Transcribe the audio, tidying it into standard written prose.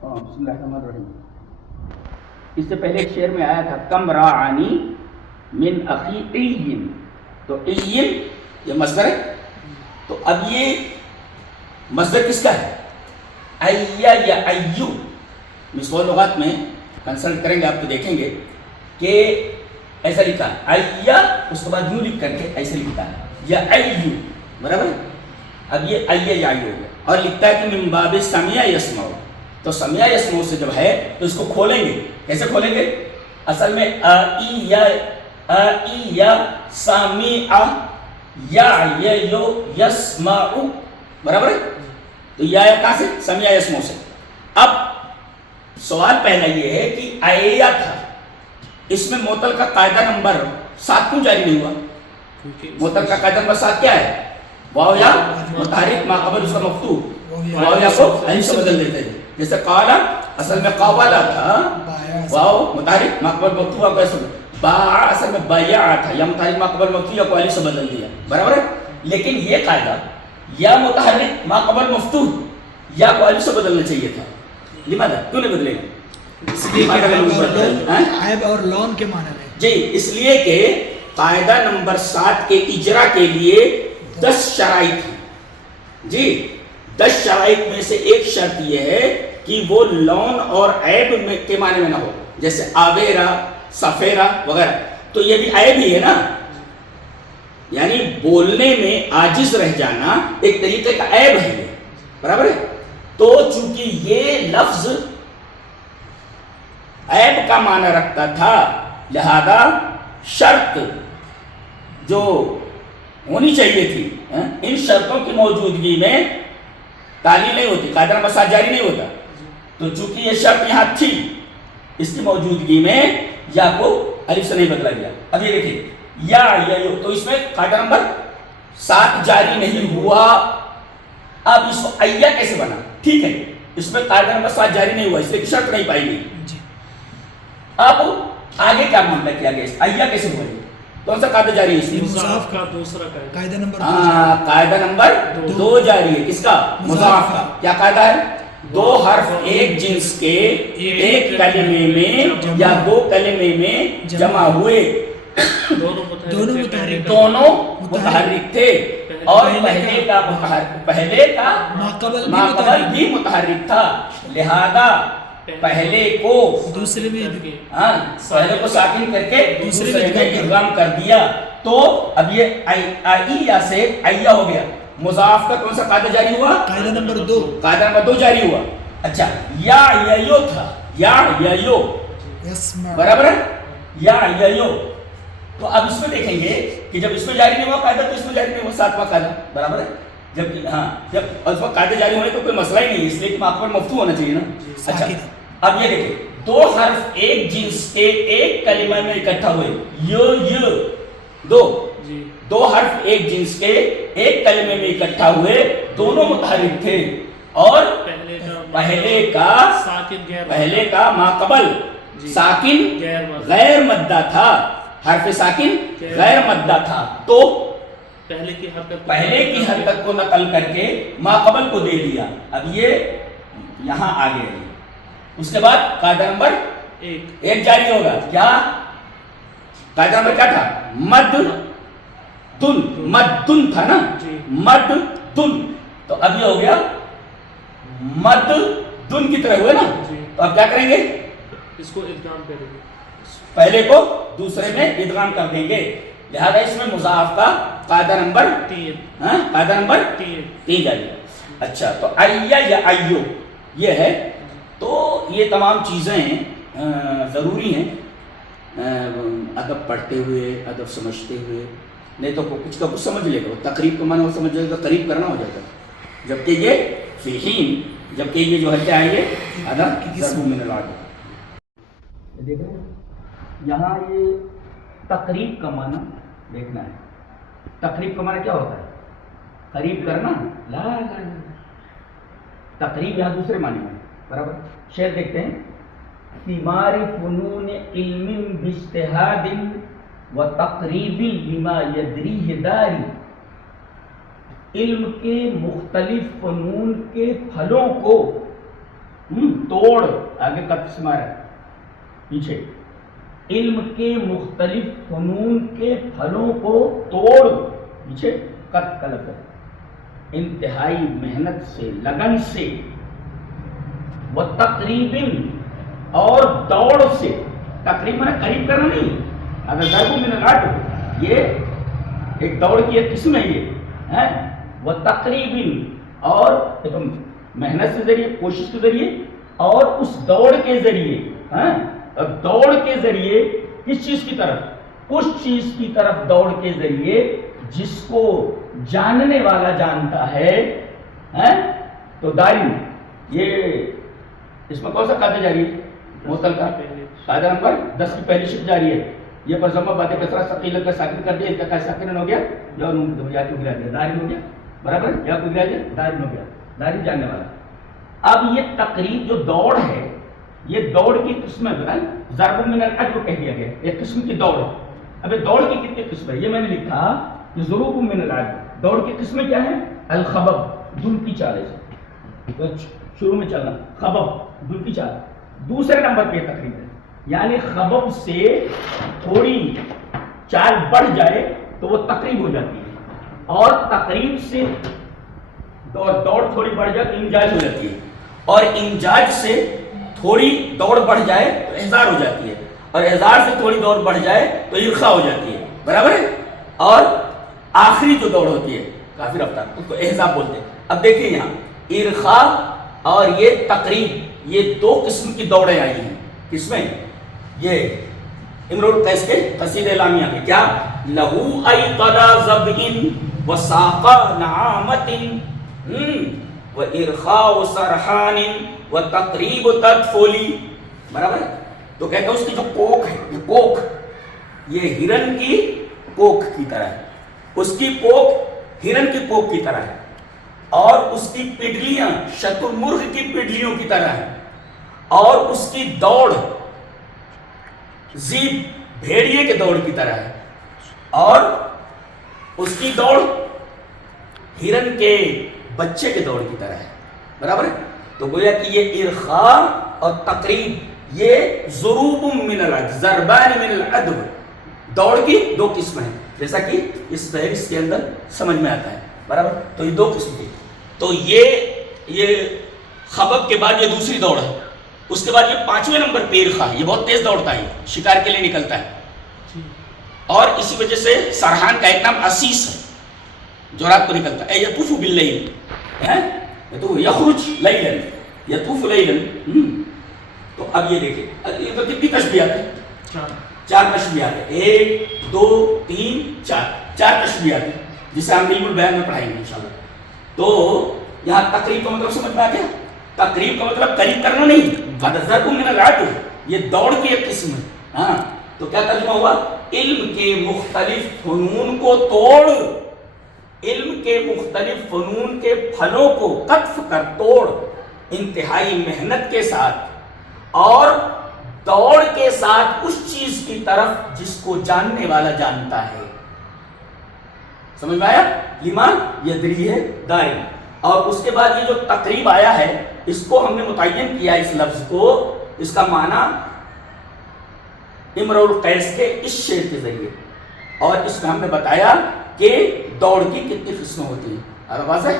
بسم اللہ الرحمن الرحیم. اس سے پہلے ایک شعر میں آیا تھا کم راعانی من اخی عین. تو عین یہ مصدر ہے. تو اب یہ مصدر کس کا ہے؟ ایا یا ایو. مصباح لغات میں کنسلٹ کریں گے آپ تو دیکھیں گے کہ ایسا لکھا ہے ایا، اس کے بعد یوں لکھ کر کے ایسے لکھتا ہے یا ایو، برابر ہے. اب یہ ایا یا ایو ہو گیا اور لکھتا ہے کہ من باب سمع یسمع. تو سمع یسمع سے جب ہے تو اس کو کھولیں گے. کیسے کھولیں گے؟ اصل میں ای یا سامع یا یو یسمع، برابر ہے. تو یا کہاں سے؟ سمع یسمع سے. اب سوال پہلا یہ ہے کہ ایا تھا، اس میں معطل کا قاعدہ نمبر 7 کیوں جاری نہیں ہوا؟ معطل کا قاعدہ نمبر 7 کیا ہے؟ واو یا متحرک ما قبل اس کا مفتوح، واو یا کو الف سے بدل دیتے ہیں. جیسے قالا اصل میں قوالا تھا، واو متحرک ما قبل مفتوح کو ایسے باع اصل میں بیع تھا، یا متحرک ما قبل مفتوح کو الف سے بدل دیا، برابر ہے. لیکن یہ قاعدہ یا متحرک ما قبل مفتوح یا کو الف سے بدلنا چاہیے تھا. لماذا؟ کیوں نہیں بدلے گا؟ اس لیے عیب اور لون کے معنی میں جی، اس لیے کہ قاعدہ نمبر 7 کے اجرا کے لیے 10 شرائط ہیں. جی 10 شرائط میں سے ایک شرط یہ ہے کہ وہ لون اور عیب کے معنی میں نہ ہو، جیسے آویرا، سفیرا وغیرہ. تو یہ بھی عیب ہی ہے نا، یعنی بولنے میں عاجز رہ جانا ایک طریقے کا عیب ہے یہ، برابر ہے. تو چونکہ یہ لفظ عیب کا معنی رکھتا تھا، لہذا شرط جو ہونی چاہیے تھی ان شرطوں کی موجودگی میں تعلیل نہیں ہوتی، قاعدہ نمبر 7 جاری نہیں ہوتا. تو چونکہ یہ شرط یہاں تھی، اس کی موجودگی میں یا کو الف سے نہیں بدلا گیا. اب یہ دیکھیں یا یو، تو اس میں قاعدہ نمبر 7 جاری نہیں ہوا. اب اس کو ایا کیسے بنا؟ ٹھیک ہے، اس میں قاعدہ نمبر 7 جاری نہیں ہوا، اس لیے شرط نہیں پائی گئی. اب آگے کیا معاملہ کیا گیا؟ ایا کیسے ہوا؟ کون سا قاعدہ جاری ہے اس میں؟ مضاف کا دوسرا قاعدہ نمبر قاعدہ نمبر 2 جاری ہے. کس کا؟ مضاف کا. کیا قاعدہ ہے؟ 2 حرف ایک جنس کے ایک کلمے میں یا 2 کلمے میں جمع ہوئے، دونوں متحرک تھے اور پہلے کا ما قبل بھی متحرک تھا، لہذا پہلے کو دوسرے میں پہلے کو ساکن کر کے دوسرے میں ادغام کر دیا. تو اب یہ ایا سے ایا ہو گیا. مضاف کا کون سا قاعدہ جاری ہوا؟ قاعدہ نمبر 2. قاعدہ نمبر 2 جاری ہوا. اچھا، یا یو تھا، یا یو، برابر ہے، یا یو. تو اب اس میں دیکھیں گے کہ جب اس میں جاری نہیں ہوا قاعدہ تو اس میں جاری نہیں ہوا 7واں قاعدہ، برابر ہے. جب اس وقت قاعدے جاری ہونے تو کوئی مسئلہ ہی نہیں ہے، اس لیے کہ ماقبل مفتوح ہونا چاہیے نا. اچھا، اب یہ دیکھیں 2 حرف ایک جنس کے ایک کلمہ میں اکٹھا ہوئے، دو حرف ایک جنس کے ایک کلمے میں اکٹھا ہوئے، دونوں متحرک تھے اور پہلے کا ما قبل ساکن غیر مدہ تھا، حرف ساکن غیر مدہ تھا. تو پہلے کی حرکت کو نقل کر کے ما قبل کو دے دیا. اب یہ یہاں آگے ہے. اس کے بعد قاعدہ نمبر 1 جاری ہوگا. کیا قاعدہ نمبر کیا تھا؟ مد دن تھا نا، مد دن. تو اب یہ ہو گیا مد دن کی طرح ہوئے نا. تو اب کیا کریں گے؟ اس کو ادغام کریں گے، پہلے کو دوسرے میں ادغام کر دیں گے. لہذا اس میں مضاف کا قاعدہ نمبر 3 جاری. اچھا، تو ایا یا ایو یہ ہے. تو یہ تمام چیزیں ضروری ہیں ادب پڑھتے ہوئے، ادب سمجھتے ہوئے. نہیں تو کچھ کا کچھ سمجھ لے گا، تقریب کا معنی وہ سمجھ جائے گا، قریب کرنا ہو جاتا ہے. جبکہ یہ فہیم، جبکہ یہ جو ہے کیا ہے، یہ ادب ضرب من العدد. دیکھیں یہاں یہ تقریب کا معنی دیکھنا ہے. تقریب کا معنی کیا ہوتا ہے؟ قریب کرنا. لا تقریب یہاں دوسرے معنی میں، برابر. شعر دیکھتے ہیں. ثمار فنون علم باجتہاد و تقریب لما یدریہ داری. علم کے مختلف فنون کے پھلوں کو توڑ آگے کا قسمہ ہے پیچھے علم کے مختلف فنون کے پھلوں کو توڑ پیچھے قط قلب ہے انتہائی محنت سے لگن سے وہ تقریباً اور دوڑ سے تقریباً قریب کرنا نہیں اگر ضرب من العدو یہ ایک دوڑ کی ایک قسم ہے یہ ہے وہ تقریباً اور محنت کے ذریعے کوشش کے ذریعے اور اس دوڑ کے ذریعے دوڑ کے ذریعے کس چیز کی طرف اس چیز کی طرف دوڑ کے ذریعے جس کو جاننے والا جانتا ہے تو داری یہ اس میں کون سا قاعدہ جاری ہے معطل کا قاعدہ نمبر 10 کی پہلی شرط جاری ہے یہ پر ضمہ باتیں کسرہ ثقیلت کا ساکن کر دیا التقاء ساکن ہو گیا یا کو گرا دیا داری ہو گیا برابر یا کو گرا دیا داری ہو گیا داری جاننے والا اب یہ تقریب جو دوڑ ہے یہ دوڑ کی قسمیں بتائیں ضرب من العدو کہہ دیا گیا ایک قسم کی دوڑ اب یہ دوڑ کی کتنی قسم ہے یہ میں نے لکھا کہ ضروب من العدو دوڑ کی قسمیں کیا ہیں الخبب دل کی چال ہے شروع میں چلنا خبب دل کی چال دوسرے نمبر پہ تقریب ہے یعنی خبب سے تھوڑی چال بڑھ جائے تو وہ تقریب ہو جاتی ہے اور تقریب سے دوڑ تھوڑی بڑھ جائے تو انجاز ہو جاتی ہے اور انجاز سے تھوڑی دوڑ بڑھ جائے تو احزار ہو جاتی ہے اور احزار سے تھوڑی دوڑ بڑھ جائے تو ارخا ہو جاتی ہے برابر ہے اور آخری جو دوڑ ہوتی ہے کافی رفتار اس کو احزاب بولتے ہیں اب دیکھیں یہاں ارخا اور یہ تقریب یہ دو قسم کی دوڑیں آئی ہیں کس میں یہ امرؤ القیس کے قصیدہ اعلامیہ میں کیا لہو ایقدا ضبئن وساقا نعامت و ارخاء سرحان و تقریب تدفولی برابر تو کہتے ہیں اس کی جو کوکھ ہے یہ کوکھ یہ ہرن کی کوکھ کی طرح ہے اس کی کوکھ ہرن کی کوکھ کی طرح ہے اور اس کی پڈلیاں شترمرغ کی پڈلیوں کی طرح ہے اور اس کی دوڑ زیب بھیڑیے کے دوڑ کی طرح ہے اور اس کی دوڑ ہرن کے بچے کے دوڑ کی طرح ہے برابر ہے تو گویا کہ یہ ارخاء اور تقریب یہ ضروب من العدو ضربان من العدو دوڑ کی دو قسمیں ہیں جیسا کہ اس فہرست کے اندر سمجھ میں آتا ہے برابر تو یہ دو قسم کی تو یہ خبب کے بعد یہ دوسری دوڑ ہے اس کے بعد یہ پانچویں نمبر پہ ارخاء یہ بہت تیز دوڑتا ہے شکار کے لیے نکلتا ہے اور اسی وجہ سے سرحان کا ایک نام عسیس ہے جو رات کو نکلتا ہے یطوف باللیل یخرج لیلا یطوف لیلا تو اب یہ دیکھیں یہ تو کتنی تشبیہات ہیں چار تشبیہات ہیں 1 2 3 4 تشبیہات ہیں جسے ہم علم البیان میں پڑھائیں گے انشاءاللہ تو یہاں تقریب کا مطلب سمجھ میں آ گیا تقریب کا مطلب قریب کرنا نہیں ضرب من العدو یہ دوڑ کی ایک قسم ہے ہاں تو کیا ترجمہ ہوا علم کے مختلف فنون کو توڑ علم کے مختلف فنون کے پھلوں کو قطف کر توڑ انتہائی محنت کے ساتھ اور دوڑ کے ساتھ اس چیز کی طرف جس کو جاننے والا جانتا ہے سمجھ میں آیا لیمان یدری ہے داری اور اس کے بعد یہ جو تقریب آیا ہے اس کو ہم نے متعین کیا اس لفظ کو اس کا معنی امرؤ القیس کے اس شعر کے ذریعے اور اس میں ہم نے بتایا کہ دوڑ کی کتنی قسمیں ہوتی ہیں اب واضح